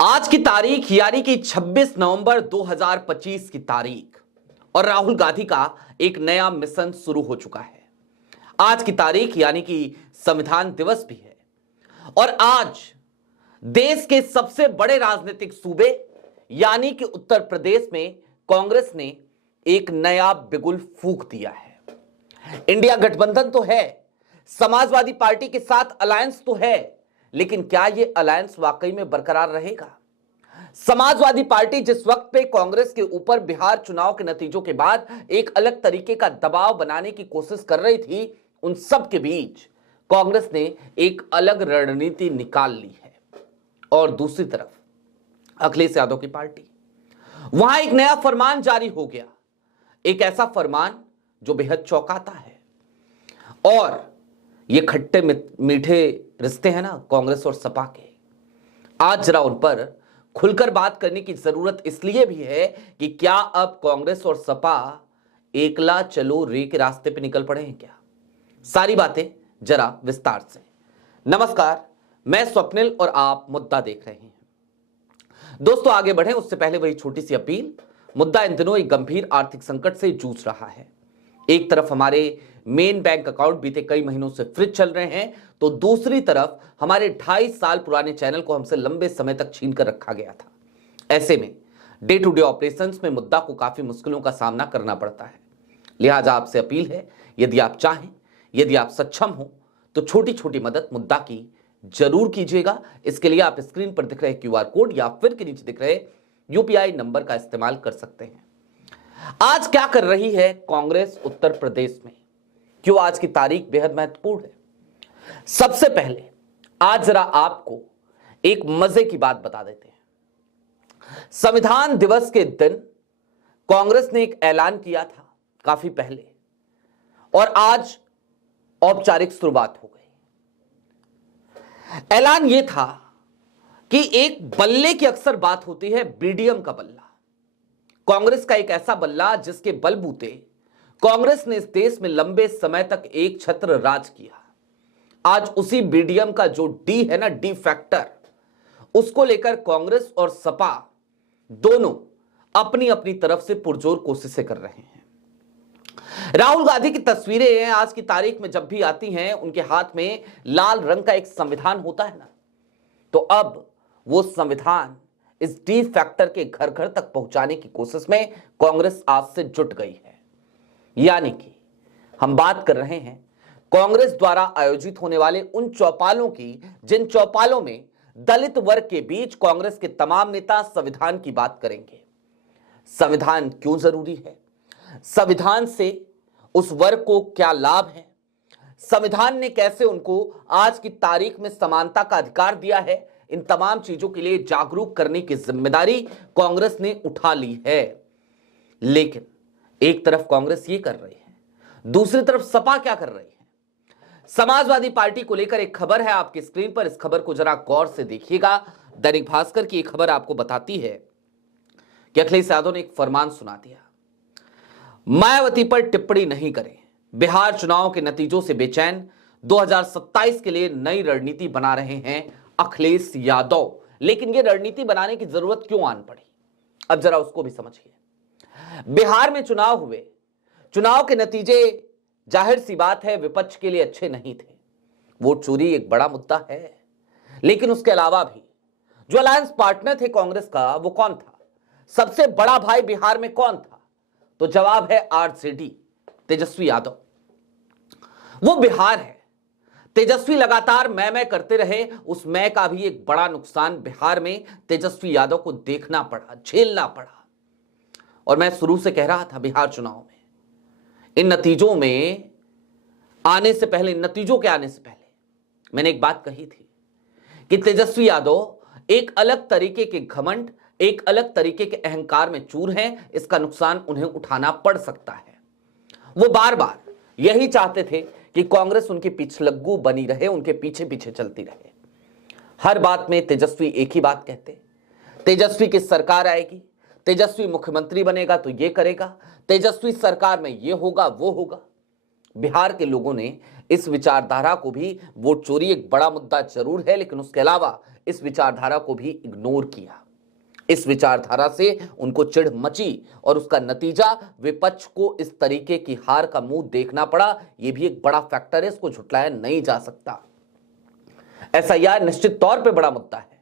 आज की तारीख यानी कि 26 नवंबर 2025 की तारीख और राहुल गांधी का एक नया मिशन शुरू हो चुका है। आज की तारीख यानी कि संविधान दिवस भी है और आज देश के सबसे बड़े राजनीतिक सूबे यानी कि उत्तर प्रदेश में कांग्रेस ने एक नया बिगुल फूंक दिया है। इंडिया गठबंधन तो है, समाजवादी पार्टी के साथ अलायंस तो है, लेकिन क्या यह अलायंस वाकई में बरकरार रहेगा? समाजवादी पार्टी जिस वक्त पे कांग्रेस के ऊपर बिहार चुनाव के नतीजों के बाद एक अलग तरीके का दबाव बनाने की कोशिश कर रही थी, उन सब के बीच कांग्रेस ने एक अलग रणनीति निकाल ली है। और दूसरी तरफ अखिलेश यादव की पार्टी, वहां एक नया फरमान जारी हो गया, एक ऐसा फरमान जो बेहद चौंकाता है। और ये खट्टे मीठे रिश्ते हैं ना कांग्रेस और सपा के, आज जरा उन पर खुलकर बात करने की जरूरत इसलिए भी है कि क्या अब कांग्रेस और सपा एकला चलो रे के रास्ते पे निकल पड़े हैं क्या? सारी बातें जरा विस्तार से। नमस्कार, मैं स्वप्निल और आप मुद्दा देख रहे हैं। दोस्तों आगे बढ़े उससे पहले वही छोटी सी अपील। मुद्दा इन दिनों एक गंभीर आर्थिक संकट से जूझ रहा है। एक तरफ हमारे मेन बैंक अकाउंट बीते कई महीनों से फ्रीज चल रहे हैं, तो दूसरी तरफ हमारे 2.5 साल पुराने चैनल को हमसे लंबे समय तक छीन कर रखा गया था। ऐसे में डे टू डे ऑपरेशंस में मुद्दा को काफी मुश्किलों का सामना करना पड़ता है। लिहाजा आपसे अपील है, यदि आप चाहें, यदि आप सक्षम हो, तो छोटी छोटी मदद मुद्दा की जरूर कीजिएगा। इसके लिए आप स्क्रीन पर दिख रहे QR कोड या फिर के नीचे दिख रहे UPI नंबर का इस्तेमाल कर सकते हैं। आज क्या कर रही है कांग्रेस उत्तर प्रदेश में, क्यों आज की तारीख बेहद महत्वपूर्ण है? सबसे पहले आज जरा आपको एक मजे की बात बता देते हैं। संविधान दिवस के दिन कांग्रेस ने एक ऐलान किया था काफी पहले, और आज औपचारिक शुरुआत हो गई। ऐलान यह था कि एक बल्ले की अक्सर बात होती है, BDM का बल्ला, कांग्रेस का एक ऐसा बल्ला जिसके बलबूते कांग्रेस ने इस देश में लंबे समय तक एक छत्र राज किया। आज उसी BDM का जो डी है ना, डी फैक्टर, उसको लेकर कांग्रेस और सपा दोनों अपनी अपनी तरफ से पुरजोर कोशिशें कर रहे हैं। राहुल गांधी की तस्वीरें आज की तारीख में जब भी आती हैं, उनके हाथ में लाल रंग का एक संविधान होता है ना, तो अब वो संविधान इस डी फैक्टर के घर घर तक पहुंचाने की कोशिश में कांग्रेस आज से जुट गई है। यानी कि हम बात कर रहे हैं कांग्रेस द्वारा आयोजित होने वाले उन चौपालों की, जिन चौपालों में दलित वर्ग के बीच कांग्रेस के तमाम नेता संविधान की बात करेंगे। संविधान क्यों जरूरी है, संविधान से उस वर्ग को क्या लाभ है, संविधान ने कैसे उनको आज की तारीख में समानता का अधिकार दिया है, इन तमाम चीजों के लिए जागरूक करने की जिम्मेदारी कांग्रेस ने उठा ली है। लेकिन एक तरफ कांग्रेस ये कर रही है, दूसरी तरफ सपा क्या कर रही है? समाजवादी पार्टी को लेकर एक खबर है आपकी स्क्रीन पर, इस खबर को जरा गौर से देखिएगा। दैनिक भास्कर की एक खबर आपको बताती है कि अखिलेश यादव ने एक फरमान सुना दिया, मायावती पर टिप्पणी नहीं करें, बिहार चुनाव के नतीजों से बेचैन, 2027 के लिए नई रणनीति बना रहे हैं अखिलेश यादव। लेकिन यह रणनीति बनाने की जरूरत क्यों आन पड़ी, अब जरा उसको भी समझिए। बिहार में चुनाव हुए, चुनाव के नतीजे जाहिर सी बात है विपक्ष के लिए अच्छे नहीं थे। वोट चोरी एक बड़ा मुद्दा है, लेकिन उसके अलावा भी जो अलायंस पार्टनर थे कांग्रेस का, वो कौन था? सबसे बड़ा भाई बिहार में कौन था? तो जवाब है RJD, तेजस्वी यादव। वो बिहार है। तेजस्वी लगातार मैं करते रहे, उस मैं का भी एक बड़ा नुकसान बिहार में तेजस्वी यादव को देखना पड़ा, झेलना पड़ा। और मैं शुरू से कह रहा था, बिहार चुनाव में इन नतीजों में आने से पहले, इन नतीजों के आने से पहले मैंने एक बात कही थी कि तेजस्वी यादव एक अलग तरीके के घमंड, एक अलग तरीके के अहंकार में चूर हैं, इसका नुकसान उन्हें उठाना पड़ सकता है। वो बार बार यही चाहते थे कि कांग्रेस उनकी पिछलग्गू बनी रहे, उनके पीछे पीछे चलती रहे। हर बात में तेजस्वी एक ही बात कहते, तेजस्वी की सरकार आएगी, तेजस्वी मुख्यमंत्री बनेगा तो ये करेगा, तेजस्वी सरकार में ये होगा वो होगा। बिहार के लोगों ने इस विचारधारा को भी, वोट चोरी एक बड़ा मुद्दा जरूर है, लेकिन उसके अलावा इस विचारधारा को भी इग्नोर किया। इस विचारधारा से उनको चिढ़ मची और उसका नतीजा विपक्ष को इस तरीके की हार का मुंह देखना पड़ा। यह भी एक बड़ा फैक्टर है, इसको झुटलाया नहीं जा सकता। एसआईआर निश्चित तौर पे बड़ा मुद्दा है,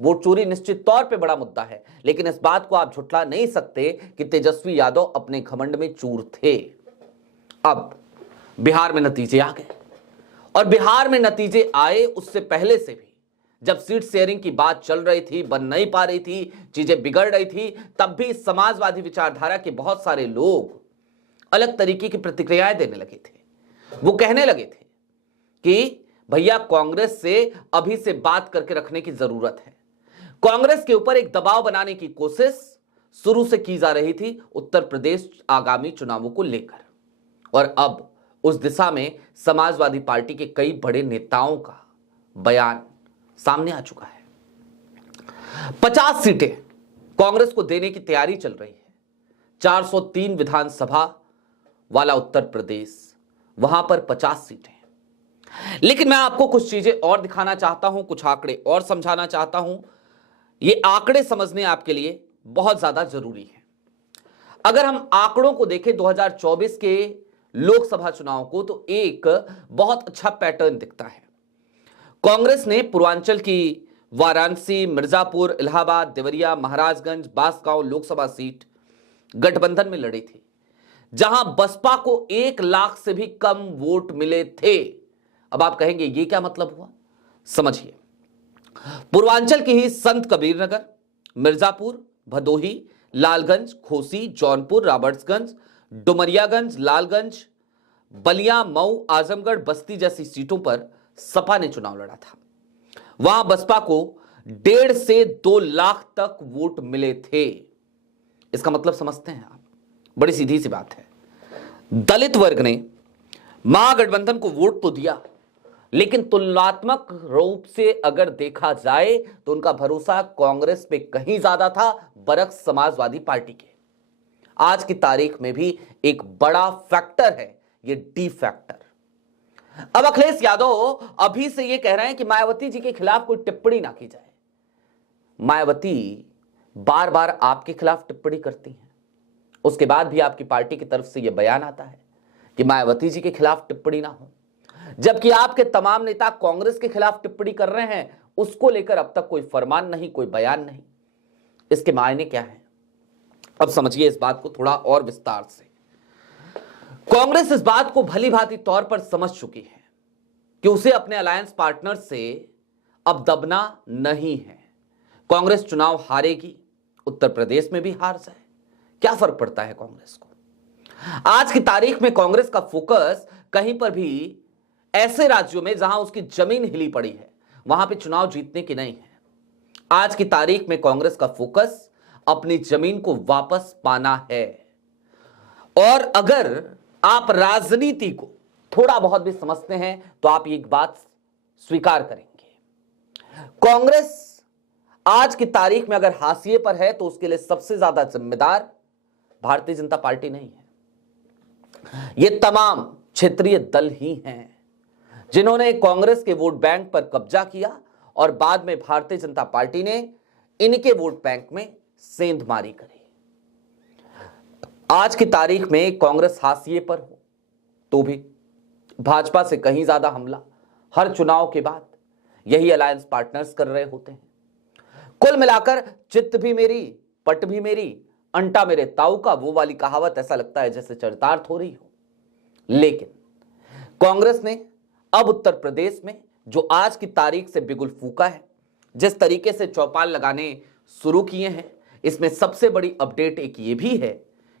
वोट चोरी निश्चित तौर पे बड़ा मुद्दा है, लेकिन इस बात को आप झुटला नहीं सकते कि तेजस्वी यादव अपने घमंड में चूर थे। अब बिहार में नतीजे आ गए, और बिहार में नतीजे आए उससे पहले से भी, जब सीट शेयरिंग की बात चल रही थी, बन नहीं पा रही थी, चीजें बिगड़ रही थी, तब भी समाजवादी विचारधारा के बहुत सारे लोग अलग तरीके की प्रतिक्रियाएं देने लगे थे। वो कहने लगे थे कि भैया कांग्रेस से अभी से बात करके रखने की जरूरत है। कांग्रेस के ऊपर एक दबाव बनाने की कोशिश शुरू से की जा रही थी उत्तर प्रदेश आगामी चुनावों को लेकर, और अब उस दिशा में समाजवादी पार्टी के कई बड़े नेताओं का बयान सामने आ चुका है। 50 सीटें कांग्रेस को देने की तैयारी चल रही है। 403 विधानसभा वाला उत्तर प्रदेश, वहां पर 50 सीटें। लेकिन मैं आपको कुछ चीजें और दिखाना चाहता हूं, कुछ आंकड़े और समझाना चाहता हूं। ये आंकड़े समझने आपके लिए बहुत ज्यादा जरूरी है। अगर हम आंकड़ों को देखें 2024 के लोकसभा चुनाव को, तो एक बहुत अच्छा पैटर्न दिखता है। कांग्रेस ने पूर्वांचल की वाराणसी, मिर्जापुर, इलाहाबाद, देवरिया, महाराजगंज, बांसगांव लोकसभा सीट गठबंधन में लड़ी थी, जहां बसपा को 1 लाख से भी कम वोट मिले थे। अब आप कहेंगे ये क्या मतलब हुआ, समझिए। पूर्वांचल की ही संत कबीरनगर, मिर्जापुर, भदोही, लालगंज, खोसी, जौनपुर, रॉबर्ट्सगंज, डुमरियागंज, लालगंज, बलिया, मऊ, आजमगढ़, बस्ती जैसी सीटों पर सपा ने चुनाव लड़ा था। वहां बसपा को 1.5 से 2 लाख तक वोट मिले थे। इसका मतलब समझते हैं आप, बड़ी सीधी सी बात है। दलित वर्ग ने महागठबंधन को वोट तो दिया, लेकिन तुलनात्मक रूप से अगर देखा जाए तो उनका भरोसा कांग्रेस पे कहीं ज्यादा था बरक्स समाजवादी पार्टी के। आज की तारीख में भी एक बड़ा फैक्टर है ये डी फैक्टर। अब अखिलेश यादव अभी से ये कह रहे हैं कि मायावती जी के खिलाफ कोई टिप्पणी ना की जाए। मायावती बार बार आपके खिलाफ टिप्पणी करती हैं, उसके बाद भी आपकी पार्टी की तरफ से यह बयान आता है कि मायावती जी के खिलाफ टिप्पणी ना हो, जबकि आपके तमाम नेता कांग्रेस के खिलाफ टिप्पणी कर रहे हैं। उसको लेकर अब तक कोई फरमान नहीं, कोई बयान नहीं। इसके मायने क्या है, अब समझिए इस बात को थोड़ा और विस्तार से। कांग्रेस इस बात को भली भांति तौर पर समझ चुकी है कि उसे अपने अलायंस पार्टनर से अब दबना नहीं है। कांग्रेस चुनाव हारेगी, उत्तर प्रदेश में भी हार जाए, क्या फर्क पड़ता है कांग्रेस को। आज की तारीख में कांग्रेस का फोकस कहीं पर भी ऐसे राज्यों में जहां उसकी जमीन हिली पड़ी है वहां पे चुनाव जीतने की नहीं है। आज की तारीख में कांग्रेस का फोकस अपनी जमीन को वापस पाना है। और अगर आप राजनीति को थोड़ा बहुत भी समझते हैं तो आप एक बात स्वीकार करेंगे, कांग्रेस आज की तारीख में अगर हाशिए पर है तो उसके लिए सबसे ज्यादा जिम्मेदार भारतीय जनता पार्टी नहीं है, ये तमाम क्षेत्रीय दल ही हैं जिन्होंने कांग्रेस के वोट बैंक पर कब्जा किया और बाद में भारतीय जनता पार्टी ने इनके वोट बैंक में सेंधमारी करी। आज की तारीख में कांग्रेस हाशिए पर हो तो भी भाजपा से कहीं ज्यादा हमला हर चुनाव के बाद यही अलायंस पार्टनर्स कर रहे होते हैं। कुल मिलाकर चित्त भी मेरी, पट भी मेरी, अंटा मेरे ताऊ का, वो वाली कहावत ऐसा लगता है जैसे चरितार्थ हो रही हो। लेकिन कांग्रेस ने अब उत्तर प्रदेश में जो आज की तारीख से बिगुल फूका है, जिस तरीके से चौपाल लगाने शुरू किए हैं, इसमें सबसे बड़ी अपडेट एक ये भी है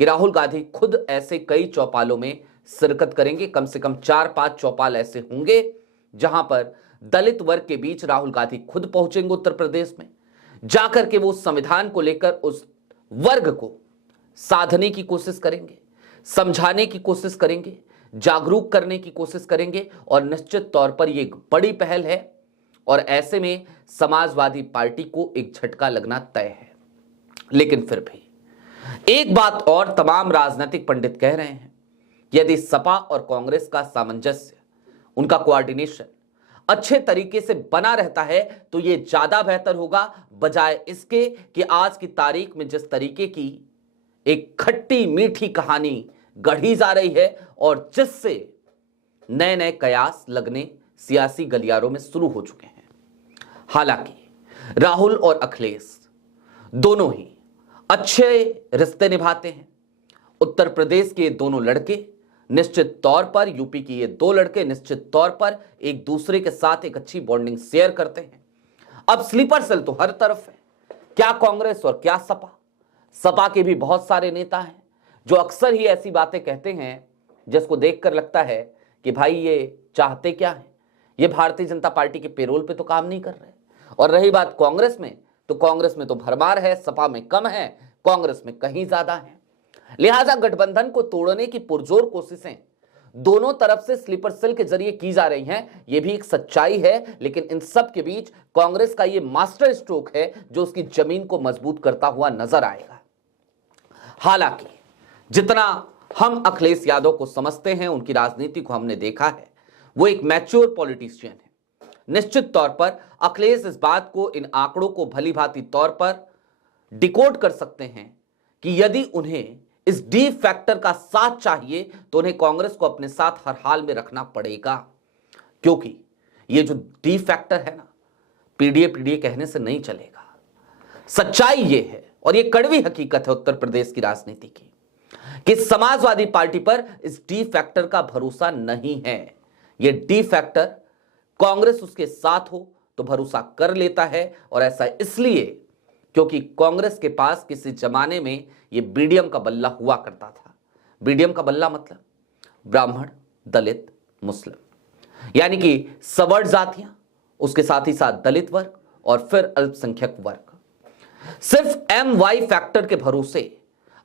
कि राहुल गांधी खुद ऐसे कई चौपालों में शिरकत करेंगे। कम से कम 4-5 चौपाल ऐसे होंगे जहां पर दलित वर्ग के बीच राहुल गांधी खुद पहुंचेंगे उत्तर प्रदेश में, जाकर के वो संविधान को लेकर उस वर्ग को साधने की कोशिश करेंगे, समझाने की कोशिश करेंगे, जागरूक करने की कोशिश करेंगे। और निश्चित तौर पर यह एक बड़ी पहल है और ऐसे में समाजवादी पार्टी को एक झटका लगना तय है। लेकिन फिर भी एक बात और तमाम राजनीतिक पंडित कह रहे हैं, यदि सपा और कांग्रेस का सामंजस्य उनका कोऑर्डिनेशन अच्छे तरीके से बना रहता है तो यह ज्यादा बेहतर होगा, बजाय इसके कि आज की तारीख में जिस तरीके की एक खट्टी मीठी कहानी गढ़ी जा रही है और जिससे नए नए कयास लगने सियासी गलियारों में शुरू हो चुके हैं। हालांकि राहुल और अखिलेश दोनों ही अच्छे रिश्ते निभाते हैं। उत्तर प्रदेश के दोनों लड़के निश्चित तौर पर, यूपी के ये दो लड़के निश्चित तौर पर एक दूसरे के साथ एक अच्छी बॉन्डिंग शेयर करते हैं। अब स्लीपर सेल तो हर तरफ है, क्या कांग्रेस और क्या सपा। सपा के भी बहुत सारे नेता हैं जो अक्सर ही ऐसी बातें कहते हैं जिसको देखकर लगता है कि भाई ये चाहते क्या है, ये भारतीय जनता पार्टी के पेरोल पे तो काम नहीं कर रहे। और रही बात कांग्रेस में, तो कांग्रेस में तो भरमार है, सपा में कम है, कांग्रेस में कहीं ज्यादा है। लिहाजा गठबंधन को तोड़ने की पुरजोर कोशिशें दोनों तरफ से स्लीपर सेल के जरिए की जा रही हैं, यह भी एक सच्चाई है। लेकिन इन सब के बीच कांग्रेस का यह मास्टर स्ट्रोक है जो उसकी जमीन को मजबूत करता हुआ नजर आएगा। हालांकि जितना हम अखिलेश यादव को समझते हैं, उनकी राजनीति को हमने देखा है, वो एक मैच्योर पॉलिटिशियन है। निश्चित तौर पर अखिलेश इस बात को, इन आंकड़ों को भली भांति तौर पर डिकोड कर सकते हैं कि यदि उन्हें इस डी फैक्टर का साथ चाहिए तो उन्हें कांग्रेस को अपने साथ हर हाल में रखना पड़ेगा, क्योंकि ये जो डी फैक्टर है ना, पीडीए कहने से नहीं चलेगा। सच्चाई ये है और ये कड़वी हकीकत है उत्तर प्रदेश की राजनीति की कि समाजवादी पार्टी पर इस डी फैक्टर का भरोसा नहीं है। ये डी फैक्टर कांग्रेस उसके साथ हो तो भरोसा कर लेता है, और ऐसा इसलिए क्योंकि कांग्रेस के पास किसी जमाने में यह बीडीएम का बल्ला हुआ करता था। बीडीएम का बल्ला मतलब ब्राह्मण, दलित, मुस्लिम, यानी कि सवर्ण जातियां, उसके साथ ही साथ दलित वर्ग और फिर अल्पसंख्यक वर्ग। सिर्फ MY फैक्टर के भरोसे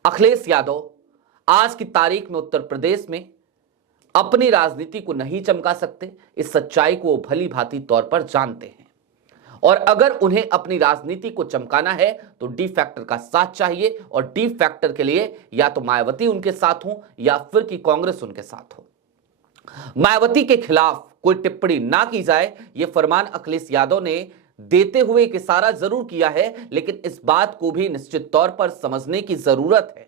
अखिलेश यादव आज की तारीख में उत्तर प्रदेश में अपनी राजनीति को नहीं चमका सकते। इस सच्चाई को वो भली भांति तौर पर जानते हैं, और अगर उन्हें अपनी राजनीति को चमकाना है तो डी फैक्टर का साथ चाहिए, और डी फैक्टर के लिए या तो मायावती उनके साथ हो या फिर कि कांग्रेस उनके साथ हो। मायावती के खिलाफ कोई टिप्पणी ना की जाए, यह फरमान अखिलेश यादव ने देते हुए एक इशारा जरूर किया है, लेकिन इस बात को भी निश्चित तौर पर समझने की जरूरत है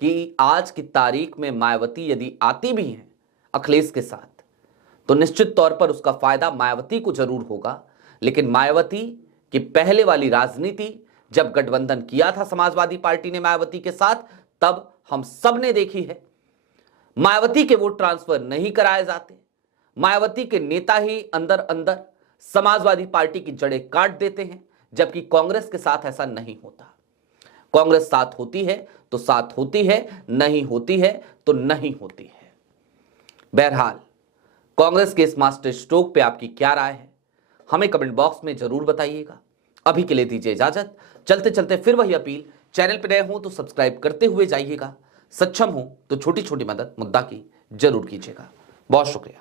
कि आज की तारीख में मायावती यदि आती भी हैं अखिलेश के साथ तो निश्चित तौर पर उसका फायदा मायावती को जरूर होगा। लेकिन मायावती की पहले वाली राजनीति, जब गठबंधन किया था समाजवादी पार्टी ने मायावती के साथ, तब हम सब ने देखी है मायावती के वोट ट्रांसफर नहीं कराए जाते। मायावती के नेता ही अंदर अंदर समाजवादी पार्टी की जड़ें काट देते हैं, जबकि कांग्रेस के साथ ऐसा नहीं होता। कांग्रेस साथ होती है तो साथ होती है, नहीं होती है तो नहीं होती है। बहरहाल कांग्रेस के इस मास्टर स्ट्रोक पे आपकी क्या राय है, हमें कमेंट बॉक्स में जरूर बताइएगा। अभी के लिए दीजिए इजाजत। चलते चलते फिर वही अपील, चैनल पर नए हो तो सब्सक्राइब करते हुए जाइएगा, सक्षम हो तो छोटी छोटी मदद मुद्दा की जरूर कीजिएगा। बहुत शुक्रिया।